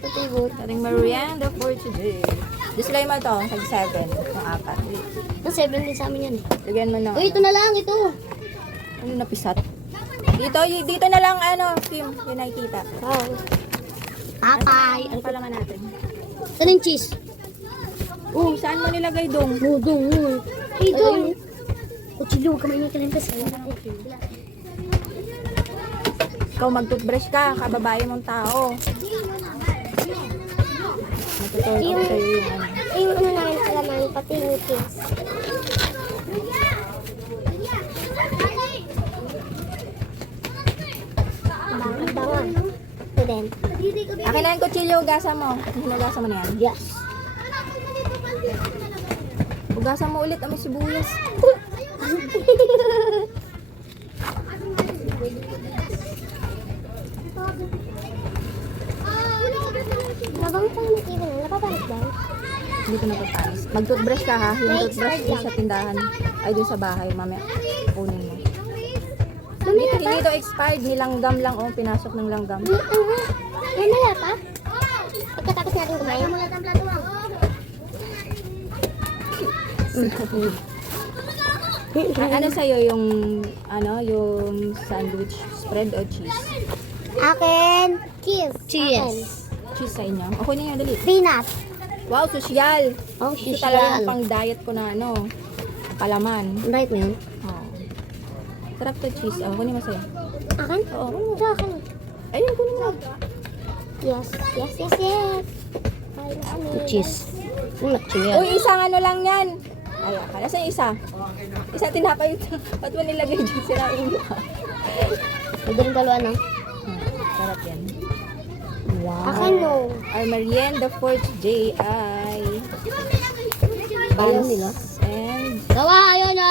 ito table. Ating merienda for today. Disclaimer to, tag 7. Yung apat. Ang 7 din sa amin yan eh. Lagyan mo ng... Uy, ito na lang, ito. Ano napisat? Dito na lang ano, Kim, yung nakikita. Oh. Papay. Ano pa laman natin? Saan yung cheese? Saan mo nilagay dong? Dong. Hey, dong. Kuchilo, kamay niya kalimpas. Ikaw mag-toothbrush ka, kababae mong tao. Matutulog ko sa'yo yung ano. Yung ano namin kalaman, pati yung cheese. Bangon. Ito din. Akin na yung kutsilyo, hugasan mo. Hugasan mo na yan. Yes. Hugasan mo ulit ang sibuyas. Nabang tayo ng TV na, napapalit ba? Hindi ko napapanis. Mag-toothbrush ka ha. Yung toothbrush din sa tindahan. Ay, doon sa bahay. Mamaya, kunin mo. Hindi ito expired. Nilanggam lang. Oh, pinasok ng langgam. Mamaya pa? Pagkatapos natin kumain. Mamaya ang plato mo. Ano sa'yo yung, yung sandwich spread o cheese? Akin, cheese. Cheese. Cheese sa inyo. Ako niya dali. Peanut. Wow, sosyal. Oh, Ito talaga yung pang diet ko na palaman. Right mo yun? Oh. Sarap to cheese. Ako niya masaya. Akin? Oo, kunin mo. Sa akin. Ayun, kunin mo. Yes. Cheese. Uy, isang ano lang yan. Ay, akala sa isa. Isa tinapay ito. Ba't mo nilagay dyan sila ulo ka? Pwede rin dalawa na. Sarap yan. Wow. Akin no. Our merienda for today ay Ayaw buns nila? and Gawa, ayaw na.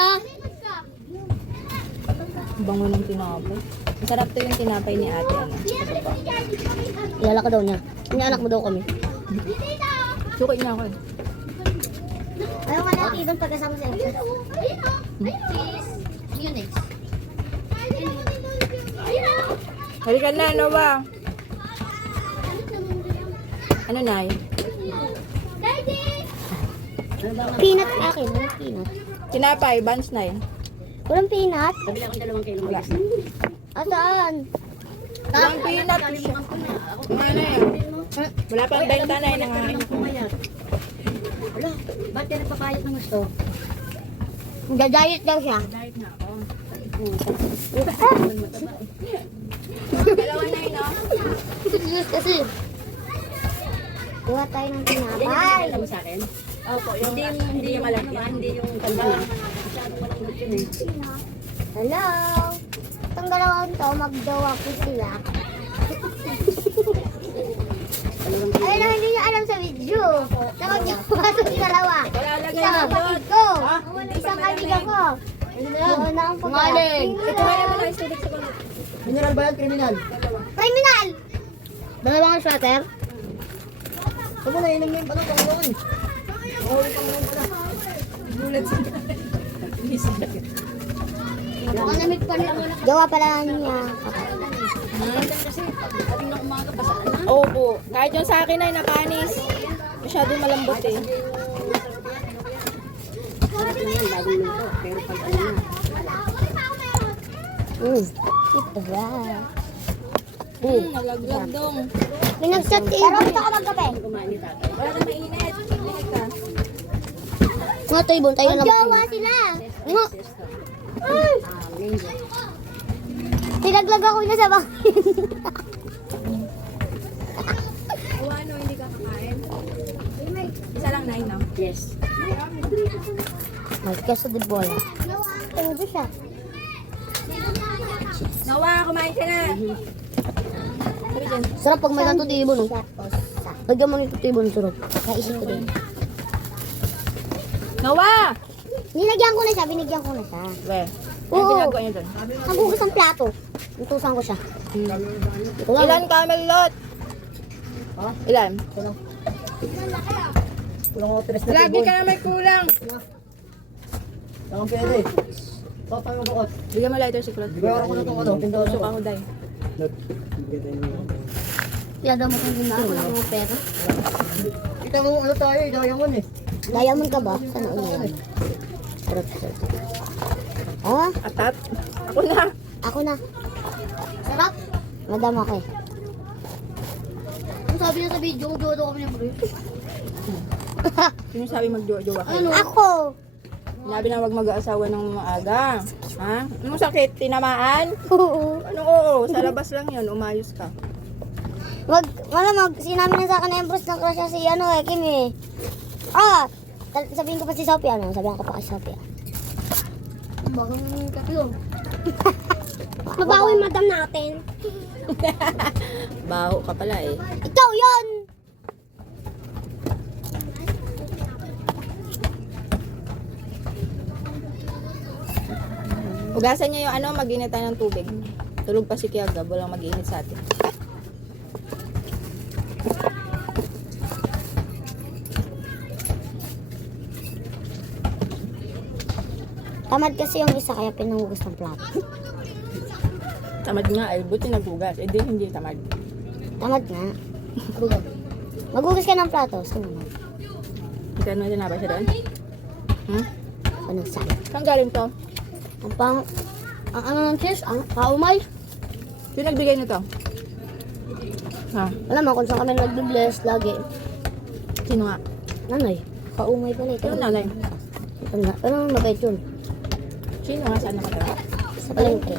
bango ng tinapay. Masarap to yung tinapay ni ate. Sa baba. Ilala ka daw niya. Inaanak mo daw kami. Suki niya ako eh. Ayaw ka na ibang pagkasama sa iyo. Unix. Halika na, ano ba? Ano na yun? Peanut akin. Walang peanut. Tinapay, buns na yun. Walang peanut? Wala. Asaan? Walang peanut. Ano yan? Wala pang benta na yun. Wala, ba't yan nagpapayat ng gusto? Nag-diet daw siya. Diet na ako. Dalawa na yun, no? Kasi. Kuha tayo ng tinapay. Alam mo sa akin? Opo, hindi yung malaki, hindi yung tanda na. Masyadong malambot yun eh. Hello. Itong dalawang to, magdawa po sila. Ayun na, hindi niya alam sa video. Dapat niya pumasok sa dalawa. Wala lagay Isang na kapatid ko. Isang kaibigan ko. Doon na ang pagkaling. Ito kaya mo na istudik sa kulit. Mineral ba yan? Kriminal? Criminal! Dalawang sweater? Huwag mo na inom yung ano pang noon. Mahuli pang noon pala. Gulat siya. Malamig pa rin. Gawa pala niya. Kasi pag na umaga pa saan na. Opo. Kahit yung sa akin ay napanis. Masyadong malambot eh. Sarap na yan, bagong luto. Pero pag ano na. Ito ba? Nalaglag dong. May nag-set eh. Pero gusto ko magkape. Kumain ni tatay. Wala na mainit. Mainit ka. Nga tayo, tayo lang. Magjawa sila. Nga. Mango. Tinaglag ako niya sa bakin. O ano, hindi ka kakain? Isa lang na no? Yes. Magkasa de bola. Ano siya? Nawa, kumain ka na. Sabi dyan. Sarap pag may ganito tibo, no? Lagyan mo nito tibo, sarap. Kaisip ko din. Nawa! Nilagyan ko na siya, binigyan ko na siya. Be, ano Oo. ginagawa niyo doon? Ang hugas ng plato. Intusan ko siya. Ito lang. Ilan camelot? Ilan? Kulang ako 3 na Lagi ka na may kulang. Lang pwede. So, paano bukot? Bigyan mo lighter si Claude. Bigyan ko na itong ano, pindahan Tusok ko. ako, day. Kaya daw mo kung ginagawa ng mga pera. Kita mo ano tayo, diamond eh. Diamond ka ba? Sana yan. Sarap. Ah, Atat. Ako na. ako na. Sarap. Madam ako eh. Ang sabi niya sa video, jodo kami ng bro. Sino sabi magjowa kayo? Ano? Ako. Sinabi na wag mag-aasawa ng maaga. Ha? Anong sakit? Tinamaan? Oo. Anong oo? Sa labas lang yun. Umayos ka. Sinabi na sa akin na Empress na crush niya si ano eh, Kim eh. Ah! Sabihin ko pa si Sophie ano? Sabihin ko pa kay Sophie ah. Bagang kape yun. Mabaho yung madam natin. Baho ka pala eh. Ikaw yun! Hugasan niyo yung ano, mag-init tayo ng tubig. Tulog pa si Kiaga, walang mag-init sa atin. Tamad kasi yung isa kaya pinangugas ng plato. Tamad nga eh, buti naghugas. Eh di hindi tamad. Tamad nga. Magugas ka ng plato. Sino mo? Ikaw na din ba siya doon? Hmm? Ako nagsabi. Saan galing to? Ang pang... Ang ano ng cheese? Ang kaumay? Sino nagbigay nito? Ha? Alam mo kung saan kami nagbe-bless lagi. Sino nga? Nanay. Kaumay pala ito. Sino nanay? Ano mabait yun? Sino nga saan nakatira? Sa palengke.